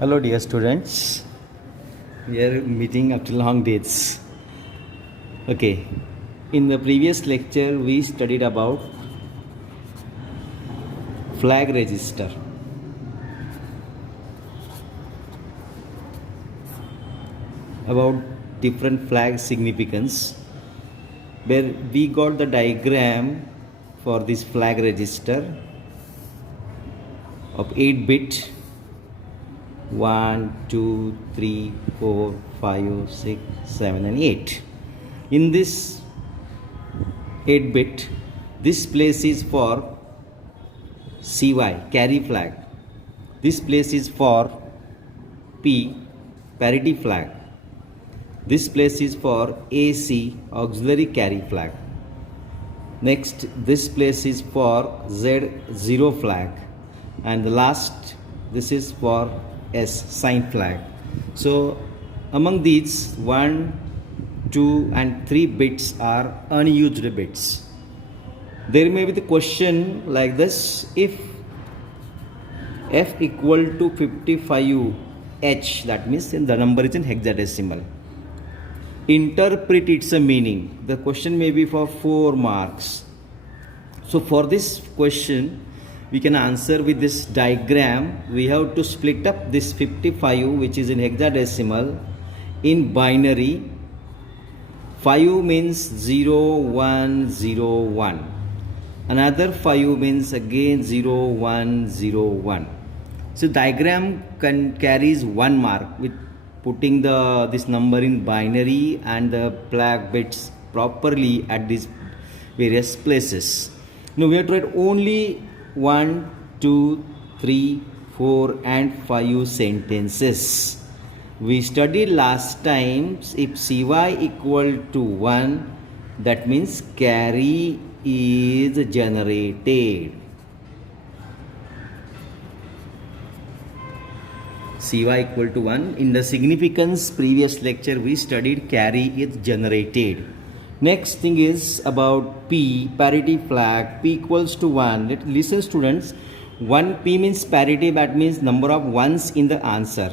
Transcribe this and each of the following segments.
Hello dear students, we are meeting after long days. Okay, in the previous lecture we studied about flag register. About different flag significance, where we got the diagram for this flag register of 8-bit 1, 2, 3, 4, 5, 6, 7 and 8. In this 8-bit, this place is for CY, carry flag. This place is for P, parity flag. This place is for AC, auxiliary carry flag. Next, this place is for Z, zero flag. And the last, this is for S, sign flag. So among these 1, 2 and 3 bits are unused bits. There may be the question like this: if F equal to 55H, that means the number is in hexadecimal, interpret its meaning. The question may be for 4 marks. So for this question we can answer with this diagram. We have to split up this 55, which is in hexadecimal, in binary. 5 means 0, 1, 0, 1. Another 5 means again 0, 1, 0, 1. So diagram carries 1 mark with putting this number in binary and the flag bits properly at these various places. Now we have to write only 1, 2, 3, 4 and 5 sentences. We studied last time, if CY equal to 1, that means carry is generated. CY equal to 1. In the significance previous lecture we studied carry is generated. Next thing is about P, parity flag. P equals to 1. Listen students, 1 P means parity, that means number of ones in the answer.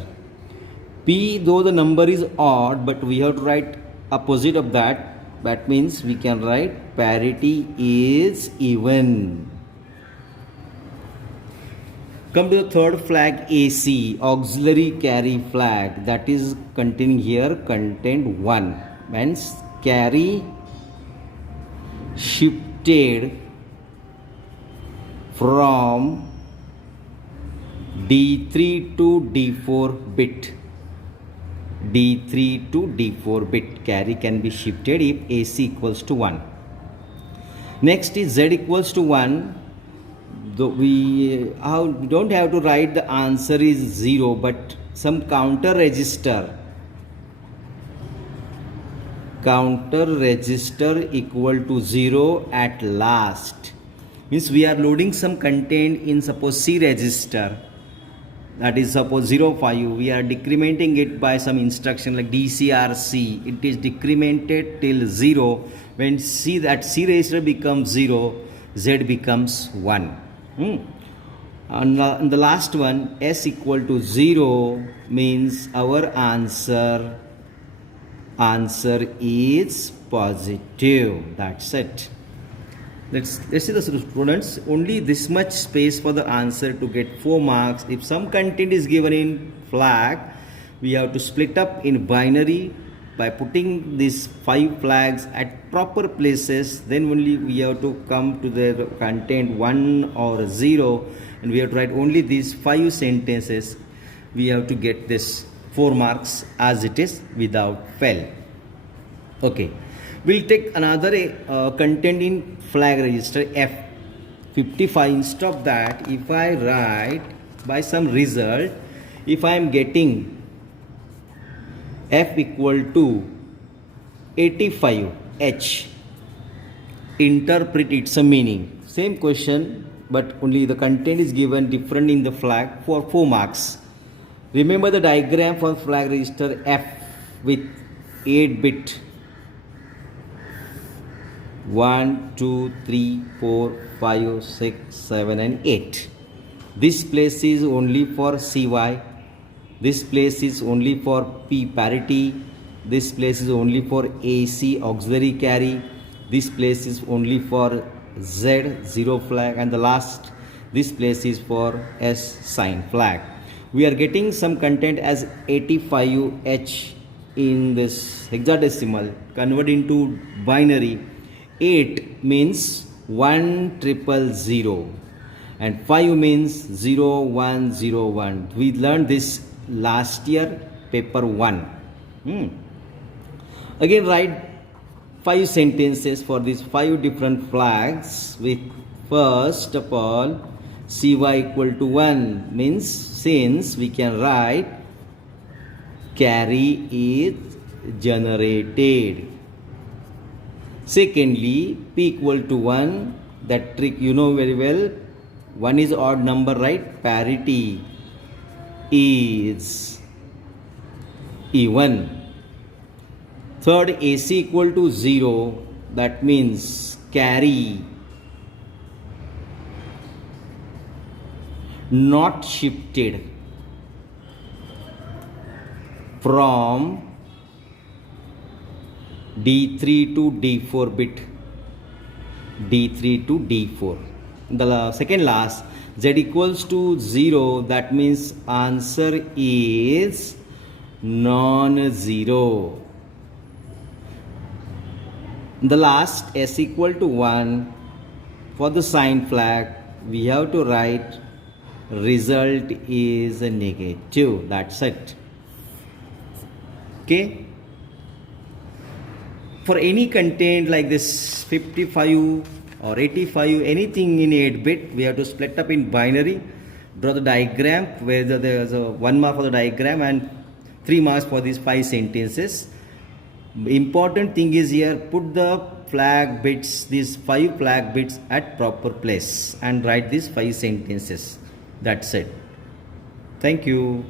P, though the number is odd, but we have to write opposite of that. That means we can write parity is even. Come to the third flag, AC, auxiliary carry flag. That is containing here content 1. Means carry shifted from D3 to D4 bit. D3 to D4 bit carry can be shifted if AC equals to 1. Next is Z equals to 1. Though we don't have to write the answer is 0, but some counter register equal to 0 at last. Means we are loading some content in suppose C register, that is suppose 05. We are decrementing it by some instruction like DCRC. It is decremented till 0. When C register becomes 0, Z becomes 1. And the last one, S equal to 0, means our answer is positive. That's it. Let's see the students. Only this much space for the answer to get 4 marks. If some content is given in flag, we have to split up in binary by putting these 5 flags at proper places. Then only we have to come to the content 1 or 0, and we have to write only these 5 sentences. We have to get this 4 marks as it is without fail. Okay, we'll take another content in flag register F 55. Instead of that, if I write by some result, if I am getting F equal to 85H, interpret its meaning. Same question, but only the content is given different in the flag for 4 marks. Remember the diagram for flag register F with 8-bit 1, 2, 3, 4, 5, 6, 7 and 8. This place is only for CY. This place is only for P parity. This place is only for AC auxiliary carry. This place is only for Z zero flag, and the last, this place is for S sign flag. We are getting some content as 85H in this hexadecimal. Convert into binary. 8 means 1,000 and 5 means 0101. We learned this last year, paper 1. Again, write 5 sentences for these 5 different flags. With first of all, CY equal to 1 means, since we can write carry is generated. Secondly, P equal to 1, that trick you know very well. 1 is odd number, right? Parity is even. Third, AC equal to 0, that means carry not shifted from D3 to D4 bit. D3 to D4. The second last, Z equals to 0, that means answer is non-zero. The last, S equal to 1, for the sign flag we have to write result is a negative. That's it. Okay. For any content like this 55 or 85, anything in 8-bit, we have to split up in binary, draw the diagram where there is a 1 mark for the diagram and 3 marks for these 5 sentences. Important thing is here, put the flag bits, these 5 flag bits at proper place and write these 5 sentences. That's it. Thank you.